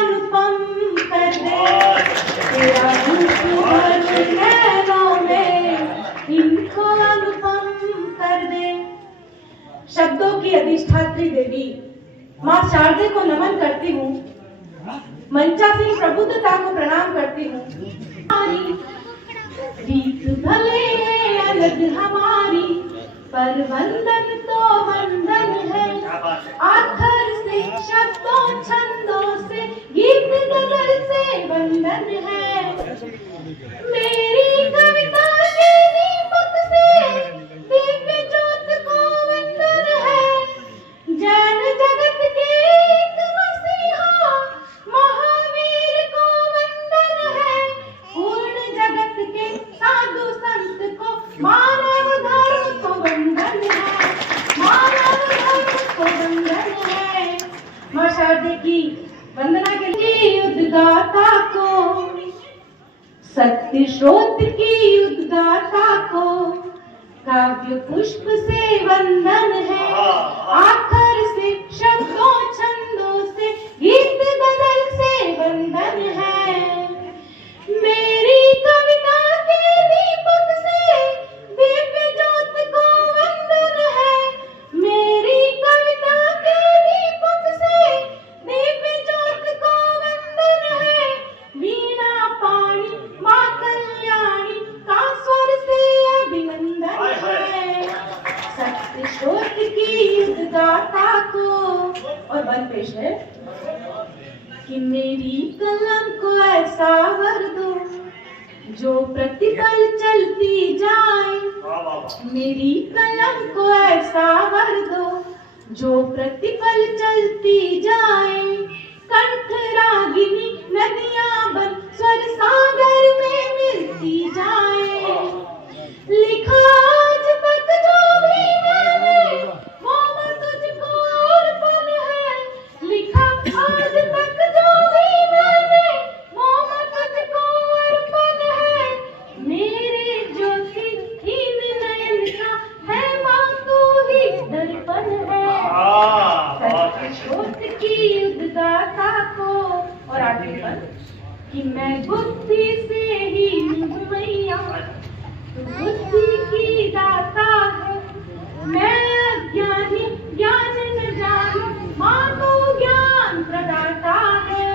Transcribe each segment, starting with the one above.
अनुपम कर दे, तेरा रूप भर नैनों में इनको अनुपम कर दे। शब्दों की अधिष्ठात्री देवी माँ शारदे को नमन करती हूँ, मंचासीन प्रबुद्धता को प्रणाम करती हूँ। रीत भले है अलग हमारी, पर वंदन तो वंदन है। आखर से शब्दों छंदों से गीत गजल से वंदन है। मेरी कविता के दीपक से दिव्य ज्योत को वंदन है। जैन जगत के एक मसीहा महावीर को वंदन है। पूर्ण जगत के साधु संत को मानव धर्म को वंदन है। मानव धर्म को वंदन है। माँ शारदे की वंदना के लिए उद्गाता को, सत्य स्रोत की उद्गाता को काव्य पुष्प से वंदन है। आखर से शब्दों छंदों से गीत गजल से वंदन है। मेरी कविता के दीपक से दिव्य ज्योत को वंदन है। मेरी कविता के दीपक से दिव्य ज्योत को वंदन है। वीणा पाणी माँ कल्याणी का स्वर से अभिनंदन है। सत्य स्रोत की उद्गाता को। और वन पेश है कि मेरी कलम को ऐसा वर दो जो प्रतिपल चलती जाए। मेरी कलम को ऐसा वर दो जो प्रतिपल चलती जाए। कंठ रागिनी नदियां बन स्वर सागर में मिलती जाए। लिखा आज तक जो भी मैंने वो मैं तुझको अर्पण है। लिखा आज तक जो भी मैंने वो मैं तुझको अर्पण है। मेरे ज्योति हीन नयन का है माँ तू ही दर्पण है। सत्य स्रोत की उद्गाता को। और आगे पर कि मैं बुद्धि से ही हूँ मैया, तू बुद्धि की दाता है। मैं अज्ञानी ज्ञान न जानू, माँ तू ज्ञान प्रदाता है।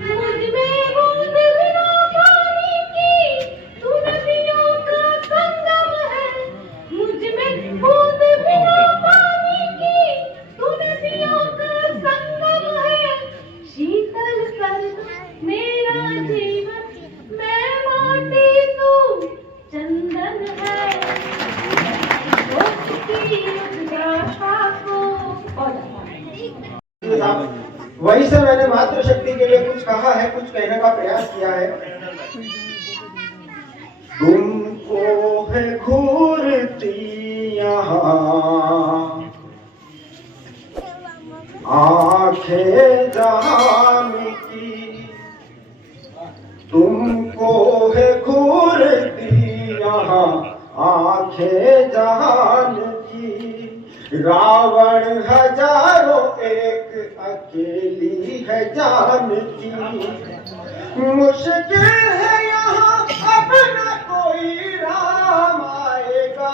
मुझ में बूंद बिना पानी की तू नदियों का संगम है। मुझ में बूंद बिना पानी की तू नदियों का संगम है। शीतल कर मेरा जीवन, मैं माटी तू चंदन है। वहीं से मैंने मातृशक्ति के लिए कुछ कहा है, कुछ कहने का प्रयास किया है। तुमको है घूरती यहाँ आंखें जहान की। तुमको है घूरती यहाँ आंखें जहान की। रावण हजारों एक अकेली है जानती। मुश्किल है यहाँ अब न कोई राम आएगा।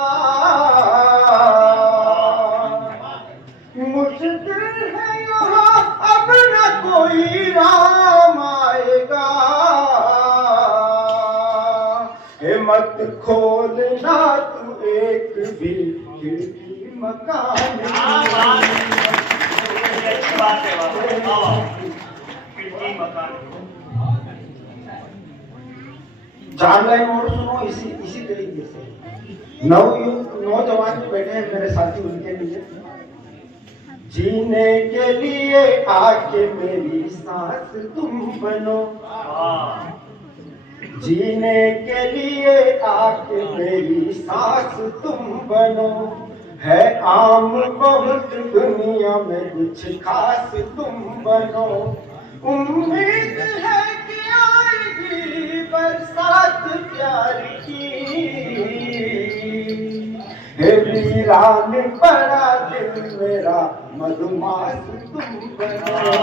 मुश्किल है यहाँ अब न कोई राम आएगा। हिम्मत खोलना तू एक भी खिड़की मकान। चार लाइन और सुनो इसी तरीके से। नौजवान जो बैठे हैं मेरे साथी, उनके लिए। जीने के लिए आके मेरी सांस तुम बनो। जीने के लिए आके मेरी सांस तुम बनो। है आम बहुत दुनिया में कुछ खास तुम बनो। उम्मीद है कि आएगी बरसात प्यार की। हे वीरान पड़ा दिल मेरा मधुमास तुम बनो।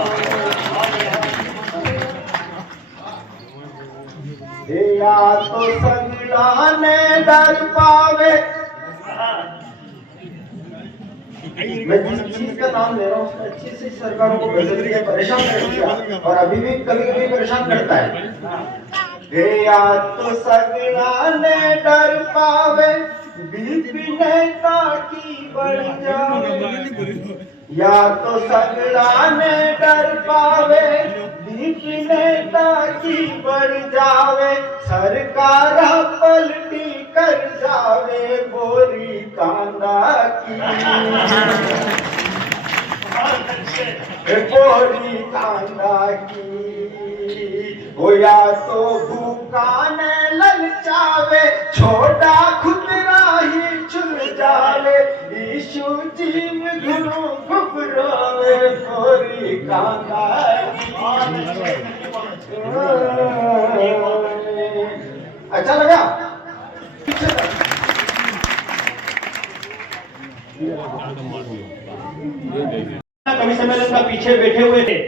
या तो सगड़ा ने डर पावे। मैं जिस चीज का नाम ले रहा हूँ उसने अच्छी सी सरकारों को बदल दिया, परेशान कर दिया और अभी भी कभी कभी परेशान करता है। या तो सगड़ा ने डर पावे, बीपी नेता की बढ़ जावे। या तो सगड़ा ने डर पावे, बीपी नेता की बढ़ जावे। सरकार पलटी कर जावे बोरी कांदा की, बोरी कांदा की। हो या तो भूखा ने ललचावे, छोटा खुदरा ही छुल जावे। यीशु जी में गुरु घुबरावे बोरी कांदा की। अच्छा लगा? कवि सम्मेलन का पीछे बैठे हुए थे,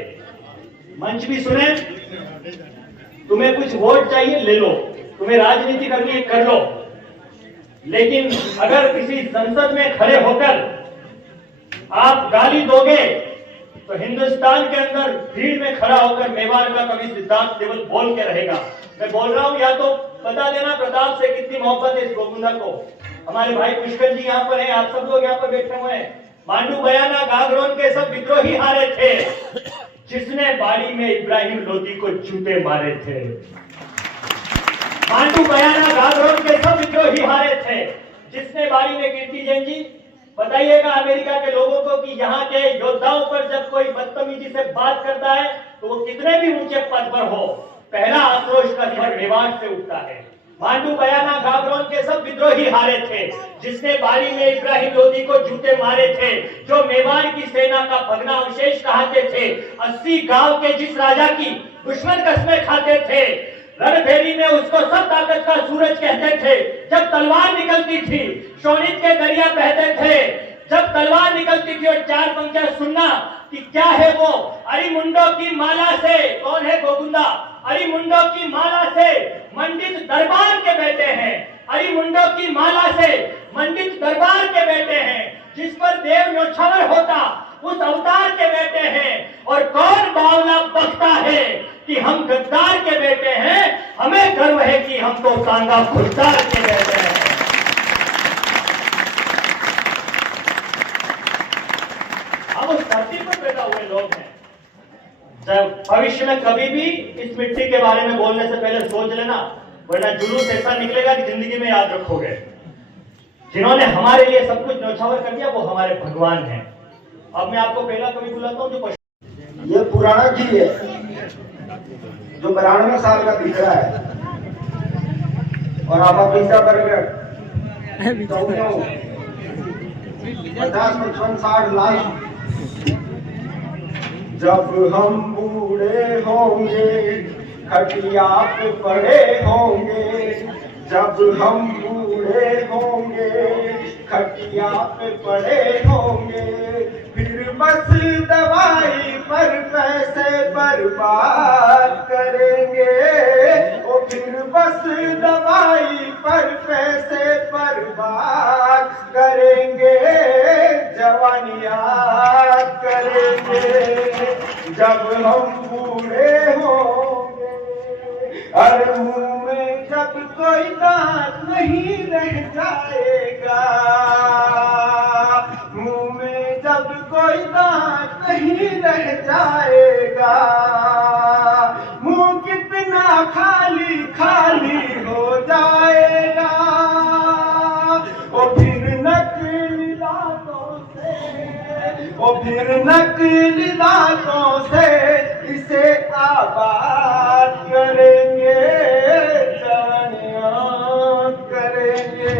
मंच भी सुने। तुम्हें कुछ वोट चाहिए ले लो, तुम्हें राजनीति करनी है कर लो, लेकिन अगर किसी संसद में खड़े होकर आप गाली दोगे तो हिंदुस्तान के अंदर भीड़ में खड़ा होकर मेवाड़ का कवि सिद्धार्थ केवल बोल के रहेगा। मैं बोल रहा हूं, या तो बता देना प्रताप से कितनी मोहब्बत है इस गोविंदा को। हमारे भाई पुष्कर जी यहाँ पर हैं, आप सब लोग यहाँ पर बैठे हुए हैं। मांडू बयाना गागरोन के सब विद्रोही हारे थे, जिसने बाड़ी में इब्राहिम लोदी को जूते मारे थे। मांडू बयाना गागरोन के सब विद्रोही हारे थे, जिसने बाड़ी में कीर्ति जैन जी बताइएगा अमेरिका के लोगों को कि यहाँ के योद्धाओं पर जब कोई बदतमीजी से बात करता है तो वो कितने भी ऊंचे पद पर हो, पहला आक्रोश का स्वर मेवाड़ से उठता है। मांडू बयाना गागरोन के सब विद्रोही हारे थे, जिसने बारी में इब्राहिम लोदी को जूते मारे थे, जो मेवाड़ की सेना का भग्नावशेष कहते थे। 80 गांव के जिस राजा की दुश्मन कस्में खाते थे, रणभेरी में उसको सब ताकत का सूरज कहते थे। जब तलवार निकलती थी शोणित के दरिया बहते थे, जब तलवार निकलती थी और चार पंक्तियां सुनना कि क्या है वो, अरिमुंडो की माला से, कौन है गोविंदा, अरिमुंडो की माला से मंडित दरबार के बेटे हैं, अरिमुंडो की माला से मंडित दरबार के बेटे हैं, जिस पर देव न्योछावर होता उस अवतार के बेटे हैं। और कौन बावला बकता है कि हम गद्दार के बेटे हैं, हमें गर्व है कि हम तो कांगा खुददार के बेटे हैं। हम उस धरती पर पैदा हुए लोग हैं। जब भविष्य में कभी भी इस मिट्टी के बारे में बोलने से पहले सोच लेना, वरना जुलूस ऐसा निकलेगा कि जिंदगी में याद रखोगे। जिन्होंने हमारे लिए सब कुछ न्योछावर कर दिया वो हमारे भगवान हैं। अब मैं आपको पहला कवि बुलाता हूँ जो ये पुराना घी है जो 92 साल का दिख रहा है, और आप पिज्जा बर्गर 50, 55, 60 लाख। जब हम बूढ़े होंगे खटिया पे पड़े होंगे, जब हम बूढ़े होंगे खटिया पे पड़े होंगे, फिर बस दवाई पर पैसे बर्बाद करेंगे। ओ फिर बस दवाई पर पैसे बर्बाद करेंगे, जवानी याद करेंगे जब हम बूढ़े होंगे। अरे मुंह में जब कोई दांत नहीं रह जाएगा, मुंह में जब कोई दांत नहीं रह जाएगा, मुंह कितना खाली खाली हो जाएगा। ओ फिर नकली दांतों से, ओ फिर नकली दांतों से इसे आबाद करेंगे, जवानियां करेंगे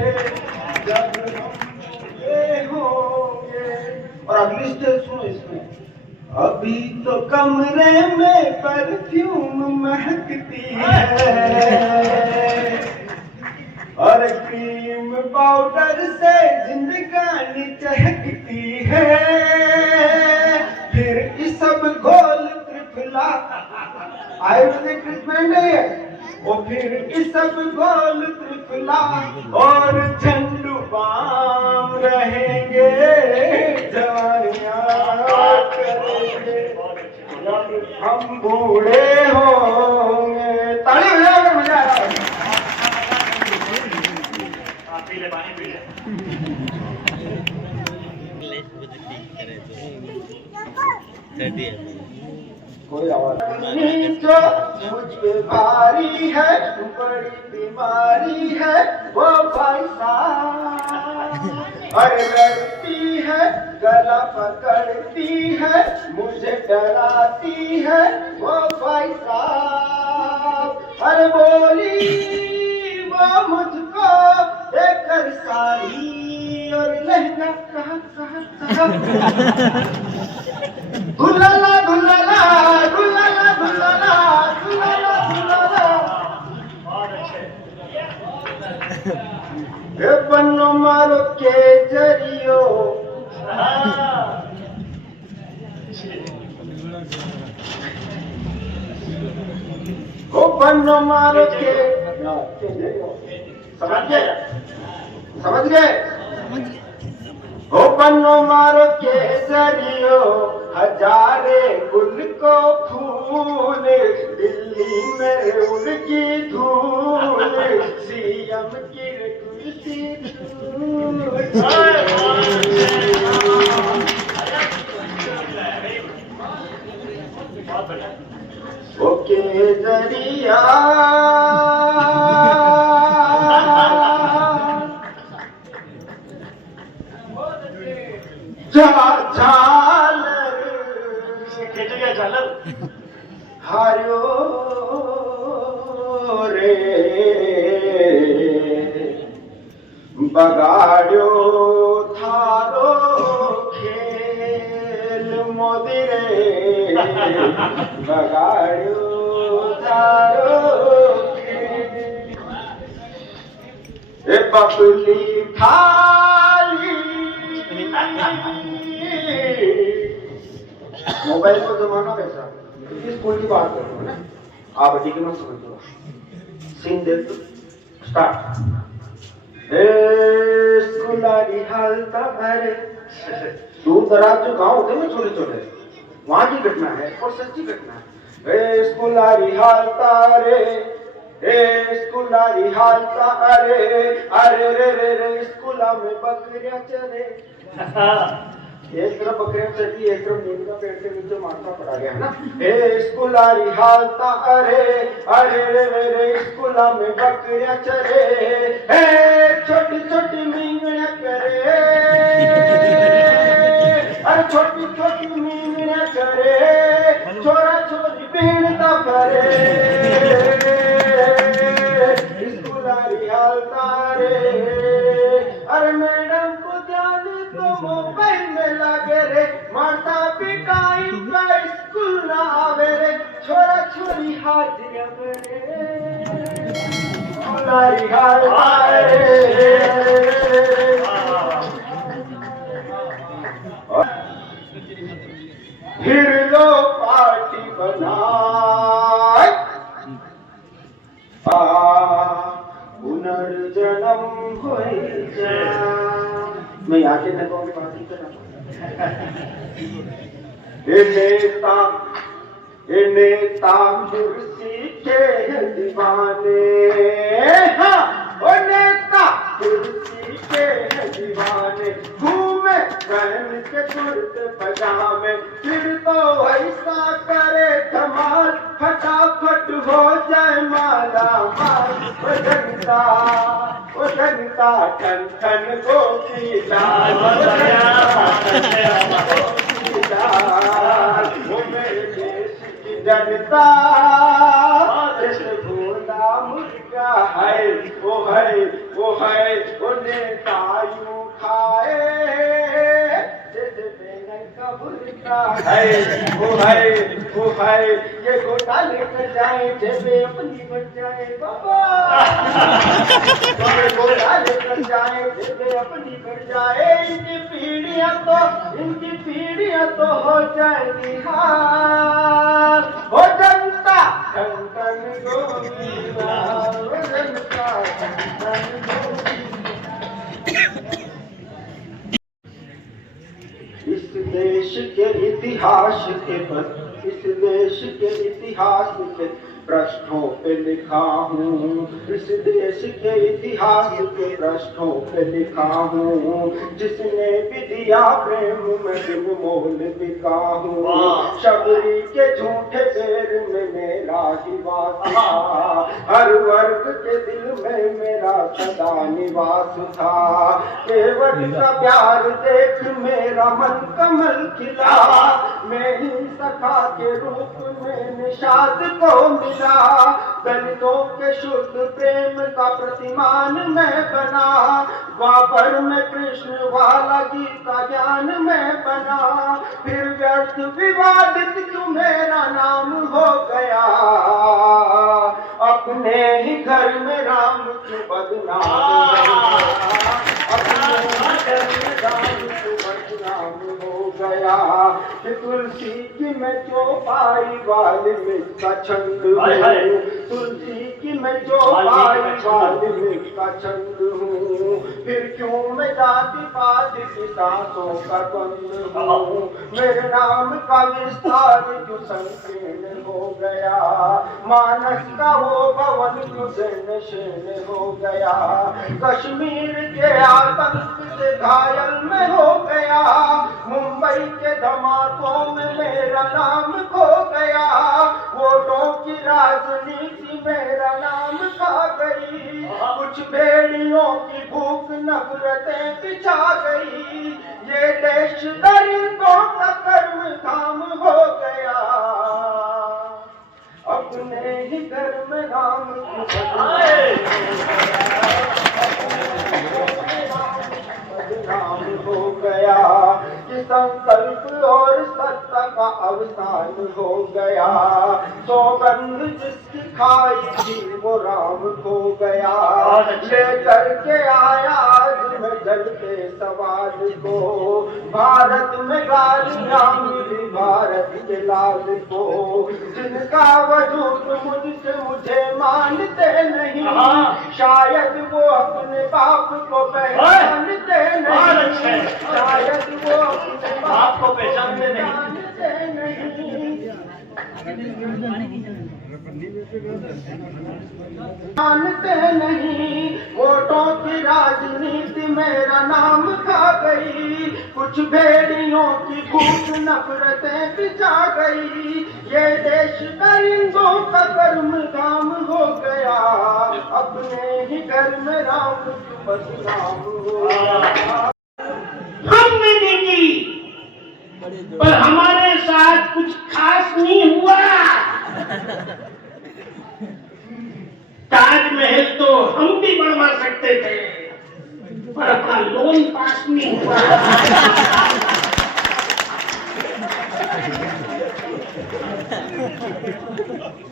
जब हम ये होंगे। और अगली स्टेज सुनो इसमें, अभी तो कमरे में परफ्यूम महकती है, और क्रीम पाउडर से जिंदगानी चहकती है। फिर इस सब घोल त्रिफला आयुर्वेदिक ट्रीटमेंट है, और फिर इस सब गोल त्रिफला और झंडू बाम रहेंगे, जवानियां करेंगे जब हम बूढ़े होंगे। ताली बजाओ, मजा आ रहा है। कोई आवाज जो मुझ पे भारी है, बड़ी बीमारी है वो भाई साहब। अरे लड़ती है, गला पकड़ती है, मुझे डराती है वो भाई साहब। अरे बोली वो मुझको देकर साड़ी और लहंगा कहा कहा कहा। दुल्ला दुल्ला दुल्ला दुल्ला दुल्ला दुल्ला। हे बनो मारो के जरियो, हो बनो मारो के, समझ गए समझ गए। हो बनो मारो के जरियो, हजारे गुल को फूल, दिल्ली में उनकी धूल, सीएम की कुर्सी धूल। ओके जरिया हारो रे बगाड़ो थारो खेल मोदी रे, बगाड़ो थारो खेल। ए बबली थाली मोबाइल को जमाना वैसा, स्कूल की बात करो ना आप, ठीक है, मत समझो। सीन देख दो, स्टार्ट। स्कूलारी हालता अरे, दूर दराज जो गाँव होते हैं छोटे छोटे, वहां की घटना है और सच्ची घटना है। स्कूलारी हालता रे, स्कूलारी हालता अरे, अरे रे रे रे स्कूला में बकरियां चरे। एक तरफ बकरियां चढ़ी, एक तरफ नींद का पेड़ के नीचे माथा पड़ा गया है ना। स्कूलारी हालता अरे, अरे रे रे रे स्कूला में बकरियां चरे, छोटी छोटी मींगड़ियां करे, अरे छोटी छोटी मींगड़ियां करे, छोरा छोरी पीड़ता करे। स्कूलारी हालता रे, अरे मैडम को ध्यान तो मोबाइल में लागे रे, माता पिटाई का स्कूल ना आवे रे, छोरा छोरी हाजिर बने। स्कूलारी हालता रे, फिर लो पार्टी बनाए, पुनर्जन्म होई जा। मैं आगे तक और बात ही कर रहा हूँ। ए नेता कुर्सी के दीवाने, हाँ ओ नेता कुर्सी के दीवाने, घूमे पहन के कुर्ते पजामे, फिर तो ऐसा करे धमाल, फटाफट हो जाए माला माल। ओ जनता ठन ठन गोपी लाल, वो मेरे देश की जनता भोला मुर्गा है, वो है वो है वो नेता यूं खाए जैसे बैंगन का भुर्ता है, वो है ये घोटाले कर जाए जेबे अपनी बन जाए बाबा। घोटाले कर जाए जेबे अपनी बन जाए, इनकी पीढ़ियां तो हो जाए निहार। हो जनता ठन ठन गोविंदा। इतिहास के इस देश के इतिहास के पृष्ठों पे लिखा हूँ, इस देश के इतिहास के पृष्ठों पे लिखा हूँ, जिसने भी दिया प्रेम में बिन मोल बिका हूँ। शबरी के झूठे पैर में मेरा ही वास था, हर वर्ग के दिल में मेरा सदा निवास था। केवट का प्यार देख मेरा मन कमल खिला, मेरी सखा के रूप में निषाद को मिला। दलितों के शुद्ध प्रेम का प्रतिमान मैं बना, द्वापर में कृष्ण वाला गीता ज्ञान मैं बना। फिर व्यर्थ विवादित क्यों मेरा नाम हो गया, अपने ही घर में राम क्यों बदनाम हो गया, अपने ही घर में राम क्यों बदनाम हो गया। कि तुलसी की मैं चौपाई वाल्मीकि का छंद हूँ, तुलसी की मैं चौपाई वाल्मीकि का छंद हूँ। फिर क्यों मैं जाति पात की सांसों का द्वंद हूँ, मेरे नाम का विस्तार क्यों संकीर्ण हो गया। मानस का वो भवन क्यों जीर्ण शीर्ण हो गया, कश्मीर के आतंक से घायल में हो गया। मुंबई के धमाकों में मेरा नाम खो गया, वोटों की राजनीति मेरा नाम खा गई। कुछ बेड़ियों की भूख नफरतें बिछा गई, ये देश दरिंदों का कर्म धाम हो गया। अपने ही घर में राम नाम हो गया। कि संकल्प और सत्ता का अवसान हो गया, सौगंध जिसकी खाई थी वो राम खो गया। लेकर के आया आज मैं जलते सवाल को, भारत में गालियां मिली भारत के लाल को। जिनका वजूद मुझसे मुझे मानते नहीं, शायद वो अपने बाप को पहचानते नहीं, शायद वो अपने बाप को पहचानते जानते नहीं। वोटों की राजनीति मेरा नाम खा गई, कुछ भेड़ियों की भूख नफरतें बिछा गई। ये देश दरिंदों का कर्म धाम हो गया, अपने ही घर में राम क्यों बदनाम हो गया। हमने देखी पर हमारे साथ कुछ खास नहीं हुआ। ताजमहल तो हम भी बनवा सकते थे, पर अपना लोन पास नहीं हुआ।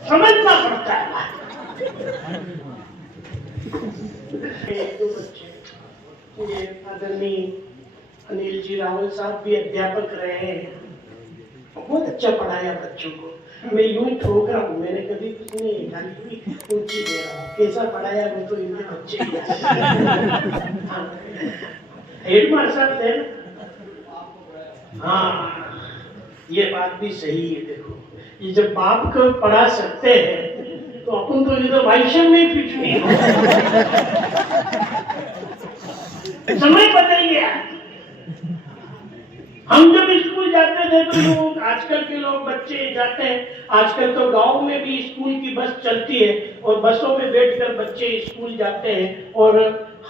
समझना पड़ता है। दो बच्चे, ये आदरणीय अनिल जी रावल साहब भी अध्यापक रहे हैं, बहुत अच्छा पढ़ाया बच्चों को। मैं यूं ही ठोक रहा हूँ, मैंने कभी कुछ नहीं खाली ऊंची दे रहा हूँ। कैसा पढ़ाया वो तो इनके बच्चे ही हेड मास्टर थे। हाँ, ये बात भी सही है। देखो, ये जब बाप को पढ़ा सकते हैं तो अपन तो इधर वाइशन में कुछ नहीं हो। समय बदल गया। हम जब स्कूल जाते थे तो लोग, आजकल के लोग बच्चे जाते हैं, आजकल तो गांव में भी स्कूल की बस चलती है और बसों में बैठकर बच्चे स्कूल जाते हैं। और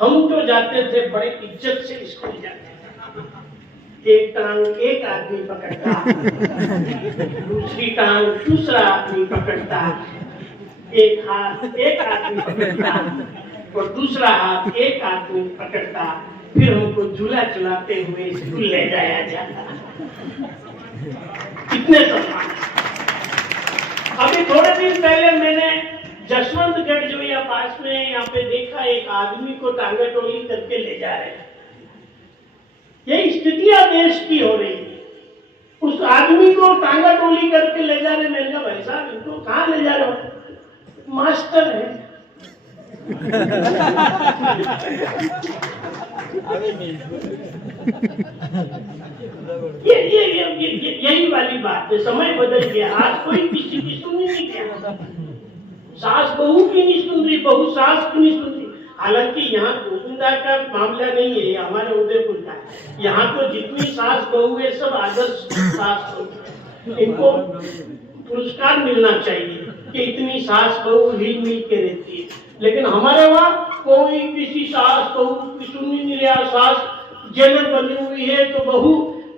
हम जो जाते थे बड़े इज्जत से स्कूल जाते थे। एक टांग एक आदमी पकड़ता, दूसरी टांग दूसरा आदमी पकड़ता, एक हाथ एक आदमी पकड़ता और दूसरा हाथ एक आदमी पकड़ता। फिर हमको झूला चलाते हुए स्कूल ले जाया जाता। कितने सम्मान। अभी थोड़े दिन पहले मैंने जसवंतगढ़ जो यहाँ पास में यहाँ पे देखा, एक आदमी को टांगा टोली करके ले जा रहे हैं। यही स्थितियां देश की हो रही है। उस आदमी को टांगा टोली करके ले जा रहे। मैंने कहा भाई साहब इनको कहाँ ले जा रहे हो? मास्टर है। यही वाली बात है, समय बदल गया, आज कोई किसी की सुन नहीं गया, सास बहू की नहीं सुन रही, बहू सास की नहीं सुन रही। हालांकि यहाँ गोविंदा का मामला नहीं है, ये हमारे उदयपुर का है। यहाँ तो जितनी सास बहू है सब आदर्श सास बहू है। इनको पुरस्कार मिलना चाहिए कि इतनी सास बहू हिल मिल के रहती है। लेकिन हमारे वहाँ कोई किसी सास बहू की सुन ही नहीं रहा। सास जेलर बनी हुई है तो बहू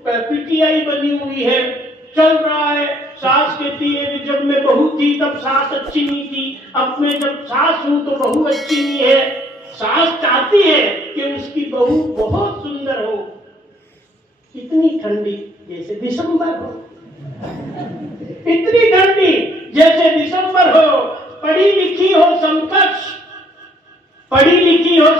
पीटीआई बनी हुई है, चल रहा है। सास कहती है कि जब मैं बहू थी तब सास अच्छी नहीं थी, अब मैं जब सास हूं तो बहू अच्छी नहीं है। सास चाहती है कि उसकी बहू बहुत सुंदर हो, इतनी ठंडी जैसे दिसंबर हो, इतनी ठंडी जैसे दिसंबर हो, पढ़ी लिखी हो समकक्ष, पढ़ी लिखी हो